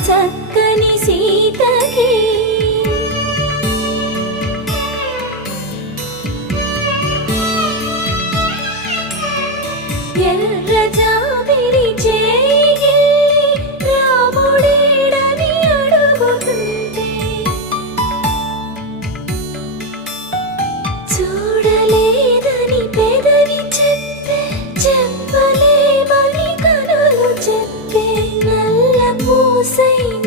చక్కని సీతకి ఎర్ర జాబిలి చేయి రాముడేడని అడుగుతుంటే చూడలేదని పెదవి చెప్పే చెప్పలేమని కనులు చెప్పే నల్ల పూసై